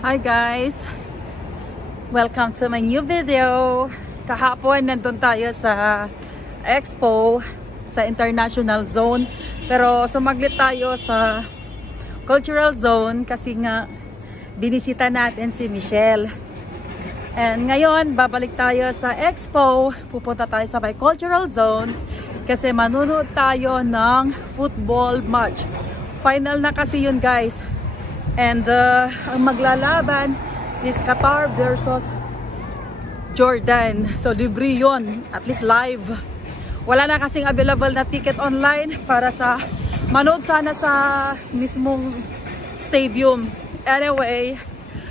Hi guys! Welcome to my new video. Kahapon nandun tayo sa Expo sa International Zone. Pero sumaglit tayo sa Cultural Zone kasi nga binisita natin si Michelle. And ngayon babalik tayo sa Expo. Pupunta tayo sa may Cultural Zone kasi manunood tayo ng football match. Final na kasi yun guys. And ang maglalaban is Qatar versus Jordan. So libre yun, at least live. Wala na kasing available na ticket online para sa manood sana sa mismong stadium. Anyway,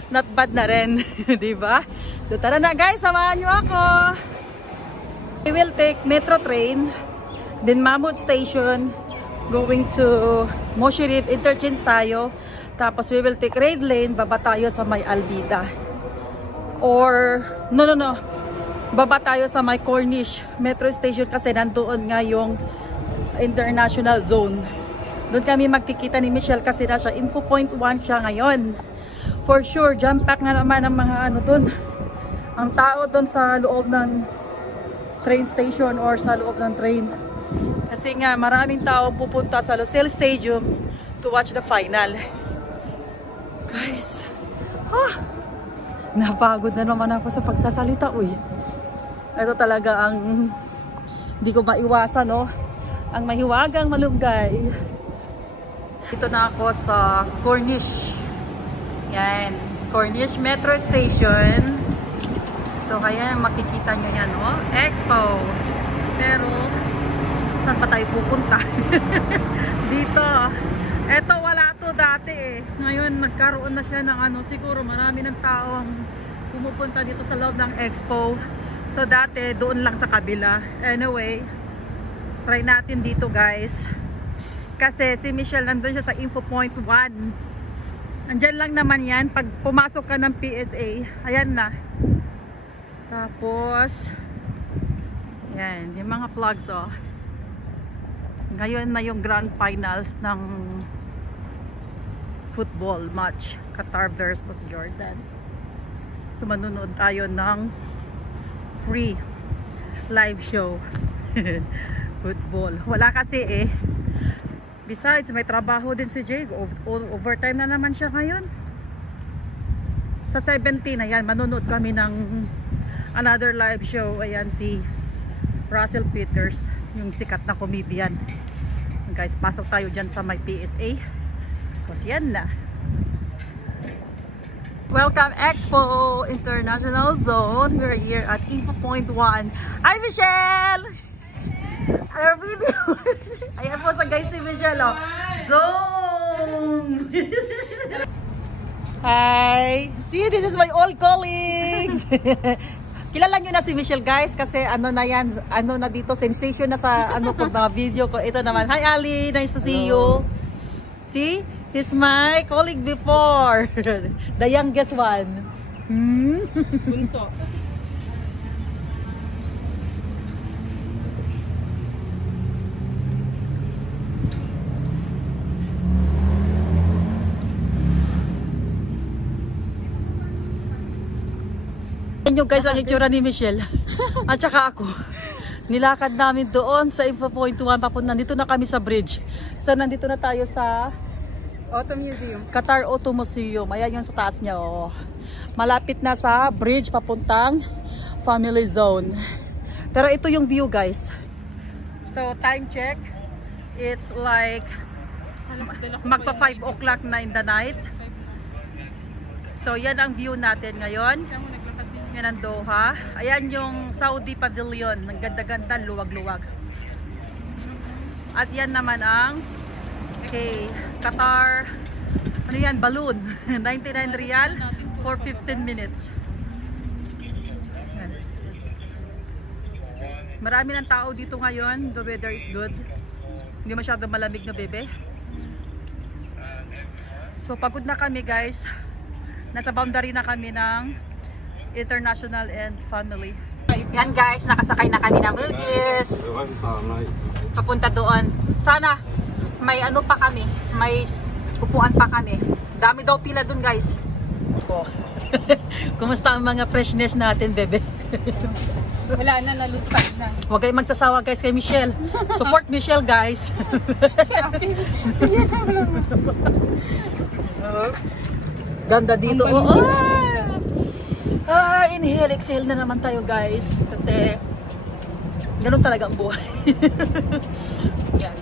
not bad na rin. Diba? So tara na guys, samahan nyo ako. We will take metro train, then Mammoth Station, going to Moshirif Interchange tayo. Tapos we will take Red Lane, baba tayo sa may Albida. Or, no. Baba tayo sa may Cornish Metro Station kasi nandoon nga yung International Zone. Doon kami magkikita ni Michelle kasi nasa info point 1 siya ngayon. For sure, jump pack nga naman ang mga ano doon. Ang tao doon sa loob ng train station or sa loob ng train. Kasi nga maraming tao pupunta sa Lucille Stadium to watch the final. Guys, napagod na naman ako sa pagsasalita. Uy, ito talaga ang hindi ko maiwasan, no? Ang mahiwagang malunggay. Ito na ako sa Cornish. Yan, Cornish Metro Station. So, kaya makikita nyo yan, no? Expo. Pero, saan pa tayo pupunta? Dito. Eto, wala to dati eh. Ngayon, nagkaroon na siya ng ano, siguro marami ng tao ang pumupunta dito sa loob ng Expo. So, dati, doon lang sa kabila. Anyway, try natin dito guys. Kasi si Michelle nandun siya sa info point 1. Andyan lang naman yan. Pag pumasok ka ng PSA, ayan na. Tapos, yan, yung mga vlogs oh. Ngayon na yung grand finals ng football match, Qatar versus Jordan. So manunood tayo ng free live show. Football. Wala kasi eh. Besides, may trabaho din si Jay. Overtime na naman siya ngayon. Sa 17, ayan, manunood kami ng another live show. Ayan si Russell Peters, yung sikat na comedian. Guys, pasok tayo dyan sa may PSA. Tapos yan na. Welcome Expo International Zone. We're here at info point 1. Hi Michelle! Our video. Ayan po sa guys si Michelle. Oh. Zone! Hi! See, this is my old colleagues! Kilala nyo na si Michelle guys kasi ano na yan, ano na dito, sensation na sa ano ko mga video ko. Ito naman, hi Ali, nice to see you. See, he's my colleague before. The youngest one. Bunso. Nyo guys ang itsura ni Michelle at saka ako. Nilakad namin doon sa info point 1 papunta. Nandito na kami sa bridge. So nandito na tayo sa Auto Museum. Qatar Auto Museum. Ayan yung sa taas niya. Oh. Malapit na sa bridge papuntang Family Zone. Pero ito yung view guys. So time check. It's like magpa 5 o'clock na in the night. So yan ang view natin ngayon. Yan ang Doha. Ayan yung Saudi Pavilion. Ang ganda-ganda, luwag-luwag. At yan naman ang Qatar, ano yan, balloon. 99 riyal for 15 minutes. Yan. Marami ng tao dito ngayon. The weather is good. Hindi masyadong malamig na bebe. So pagod na kami guys. Nasa boundary na kami ng International and Family. Yan guys, nakasakay na kami ng Milgis. Papunta doon. Sana may ano pa kami, may upuan pa kami. Dami daw pila doon guys. ko. Kumusta ang mga freshness natin, bebe? Wala na, nalustag na. Huwag kayong magsasawa guys kay Michelle. Support Michelle guys. Ganda dito. Inhale, exhale na naman tayo guys. Kasi ganun talaga ang buhay. Yan.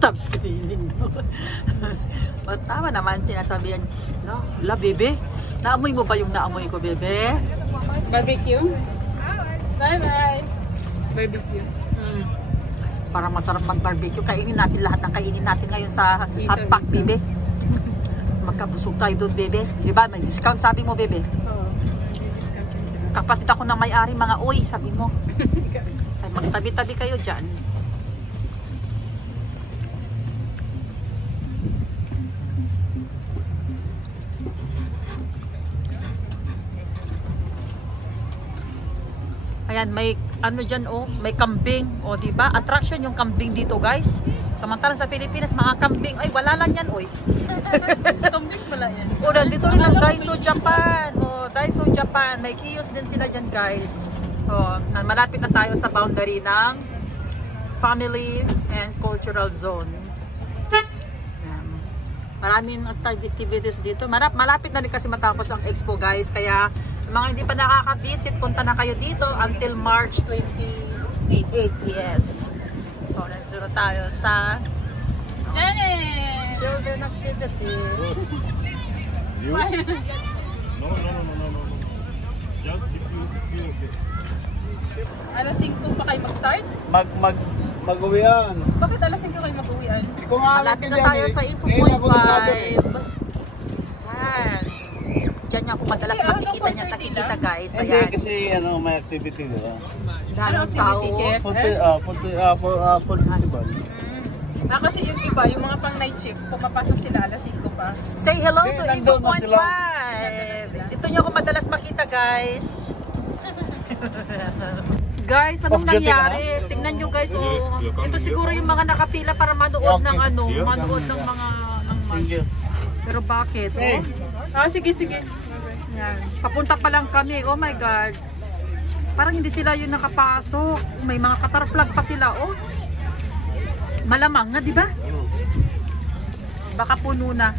Stop screaming. Tama naman sinasabihan. No? La, bebe. Naamoy mo ba yung naamoy ko, bebe? Barbecue? Bye-bye. Barbecue. Para masarap mag-barbecue. Kainin natin lahat ng kainin natin ngayon sa hotpack, bebe. Magkabusog tayo doon, bebe. Diba? May discount, sabi mo, bebe. Oo. Kapatid ako ng may-ari, mga oy, sabi mo. Ay, magtabi-tabi kayo dyan. Ayan, may ano dyan, may kambing, di ba? Attraction yung kambing dito, guys. Samantalang sa Pilipinas, mga kambing, ay wala lang yan, oy. Kambing wala yan. Dito rin ang Daiso Japan. Daiso Japan, may kiosk din sila dyan, guys. Malapit na tayo sa boundary ng Family and Cultural Zone. Ayan. Maraming activities dito. Malapit na rin kasi matapos ang expo, guys. Kaya mga hindi pa nakaka-visit, punta na kayo dito until March 28. Yes. So, nandito tayo sa Janet! Children Activity. You? No. Just if you okay. Alas 5 pa kayo mag-start? Mag-uwian. Bakit alas 5 kayo mag-uwian? Malapit na tayo sa Info Point 5. Yan. Diyan niya ako madalas nakikita guys. Hindi kasi may activity nila. Daming tao. Full festival. Kasi yung iba, yung mga pang night shift, pumapasok sila alas 5 pa. Say hello to Info nandun na Point sila. 5. Dito niyo ako madalas makita guys. Guys, anong nangyari? Tingnan nyo guys, ito siguro yung mga nakapila para manood ng manood ng mga match. Pero bakit? Sige. Yan. Papunta pa lang kami. Oh my God. Parang hindi sila yung nakapasok. May mga Qatar flag pa sila. Malamang nga, di ba? Baka puno na.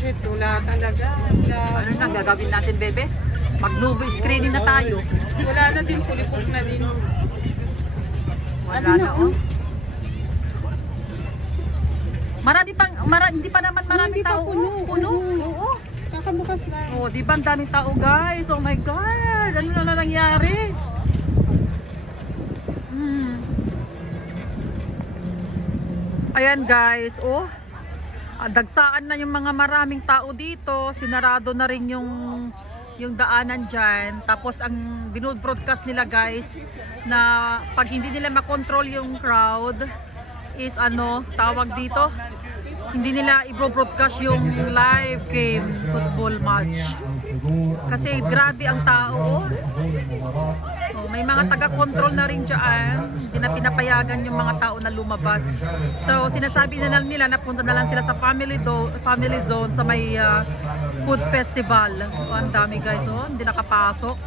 Shit, wala talaga. Ano na gagawin natin, bebe? Mag-movie screening na tayo. Wala na din, fully booked na din. Wala na, hindi pa naman maraming tao. Puno. Oo. Kakabukas na. Di ba ang daming tao, guys? Oh my God. Ano na nangyari? Ayan, guys. Dagsaan na yung mga maraming tao dito. Sinarado na rin yung daanan dyan. Tapos ang binod-broadcast nila, guys, na pag hindi nila makontrol yung crowd is tawag dito, hindi nila i-broadcast yung live game football match kasi grabe ang tao. May mga taga-control na rin dyan, hindi na pinapayagan yung mga tao na lumabas. So sinasabi na lang nila napunta na lang sila sa family zone sa may food festival. Ang dami guys, hindi nakapasok.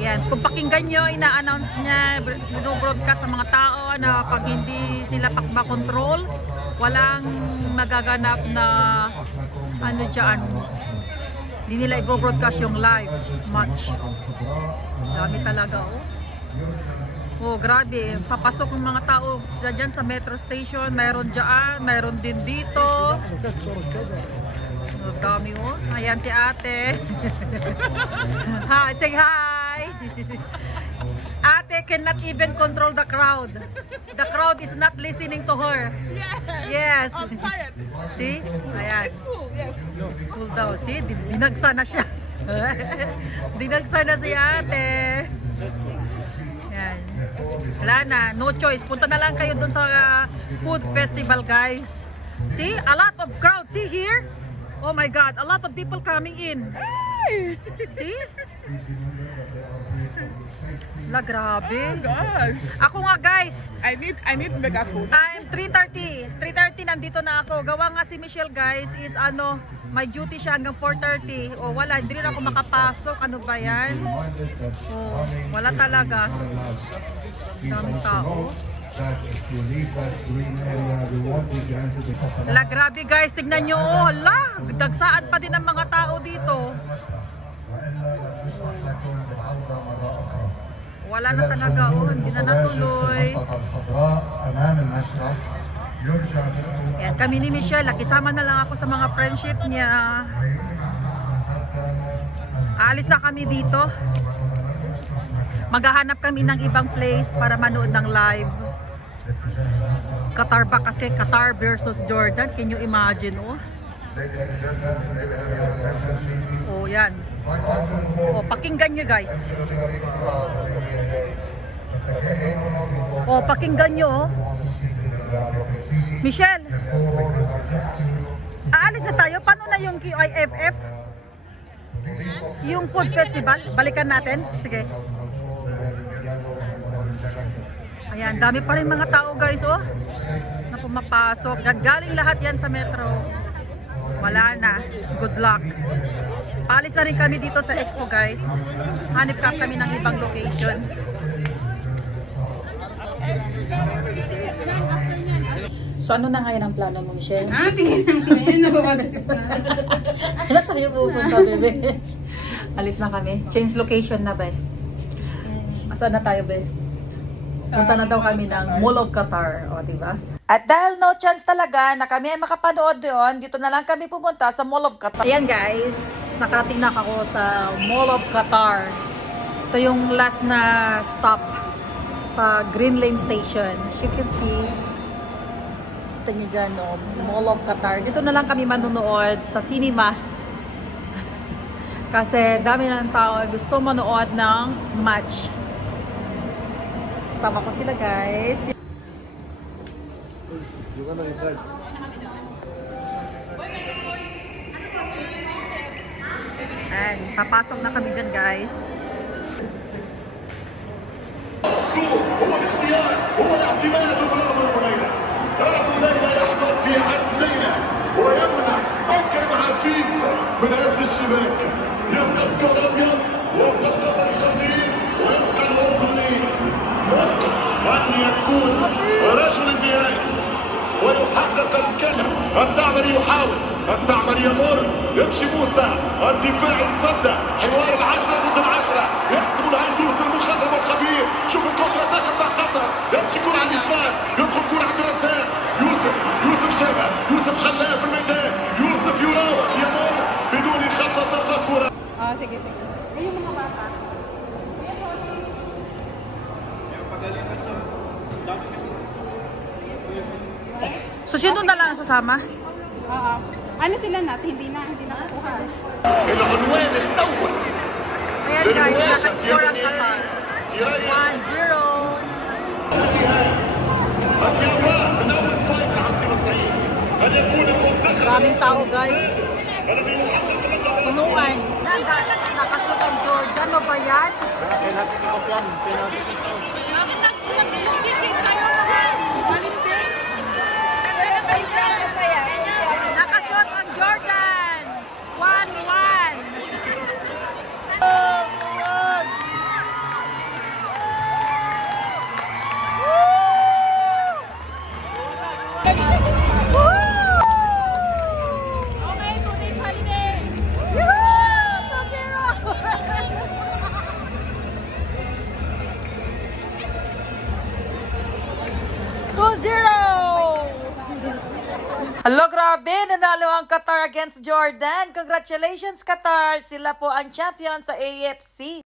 Ayan, kung pakinggan nyo, ina-announce niya, binobroadcast sa mga tao na pag hindi sila makontrol, walang magaganap na dyan. Hindi nila i-broadcast yung live match. Dami talaga, grabe. Papasok ng mga tao dyan sa metro station. Mayroon dyan, mayroon din dito. Dami, Ayan si ate. Hi, say hi. Ate cannot even control the crowd. The crowd is not listening to her. Yes. I'm tired. See? Ayan. It's full, yes. Full daw. See? Dinagsa na siya. Dinagsa na si ate. Ayan. Wala na. No choice. Punta na lang kayo dun sa food festival, guys. See, a lot of crowd. See here? Oh my God, a lot of people coming in. See? La, grabe. Oh gosh. Ako nga guys, I need megaphone. I'm 3:30. 3:30 nandito na ako. Gawa nga si Michelle guys is ano, may duty siya hanggang 4:30. O wala, hindi rin ako makapasok. Ano ba yan? Oh, wala talaga. Daming tao. La, grabe guys, tignan nyo. Oh, hala, dagsaan pa din ang mga tao dito. Wala na talaga, oh, hindi na natuloy. Yan, kami ni Michelle, nakisama na lang ako sa mga friendship niya. Aalis na kami dito. Maghahanap kami ng ibang place para manood ng live. Qatar ba kasi? Qatar versus Jordan. Can you imagine, oh? Oh, yan. Oh, pakinggan nyo guys. Oh, pakinggan nyo, oh. Michelle, aalis na tayo. Paano na yung QIFF? Yung food festival? Balikan natin? Sige. Ayan, dami pa rin mga tao guys, oh. Na pumapasok. Galing lahat yan sa metro. Wala na. Good luck. Paalis na rin kami dito sa Expo guys. Hanip ka kami ng ibang location. So ano na ngayon ang plano mo, Michelle? Tingin na babalik ka. Ano tayo pupunta, bebe? Alis na kami. Change location na ba? Saan na tayo, be? Punta na daw kami ng Mall of Qatar, o diba? At dahil no chance talaga na kami ay makapanood doon, dito na lang kami pumunta sa Mall of Qatar. Ayan guys, nakarating na ako sa Mall of Qatar. Ito yung last na stop pa Green Lane Station. As you can see, ito nyo dyan, no? Mall of Qatar. Dito na lang kami manunood sa cinema. Kasi dami na ng tao gusto manood ng match. Sama ko sila guys. And papasok na kami dyan guys. هو الاختيار هو الاعتماد برافو ابو ليلى ابو ليلى يحضر في عزمية ويمنع اكرم عفيف من هز الشباك يبقى سكور ابيض يبقى القمر الخطير ويبقى الاردني ممكن ان يكون رجل النهائي ويحقق الكسب. الدعمري يحاول، الدعمري يمر، يمشي موسى، الدفاع يتصدى، حوار العشرة ضد العشرة، يحسب الهندوس المخضرم الخبير، شوف الكونتر اتاك بتاع قطر، يمشي كرة على اليسار، يدخل كرة عند رزاق، يوسف شبه، يوسف خلاه في الميدان، يوسف يراوغ يمر بدون خطة ترجع الكرة. Sige. Ayun mga bata. So sino na lang sasama? Oo. Ano sila natin? Hindi na kukuha. العنوان الأول Ayan guys, naka-score ang Qatar. 1-0. اليابان من أول فايت عام 92 هل يكون المنتخب Daming tao guys. الذي يحقق لقب Punuan. Nakashoot ang Jordan. Ano ba yan? Nakashoot ang Jordan. 1-1. Okay, 2 days holiday. Hello, grabe! Nanalo ang Qatar against Jordan. Congratulations, Qatar! Sila po ang champion sa AFC.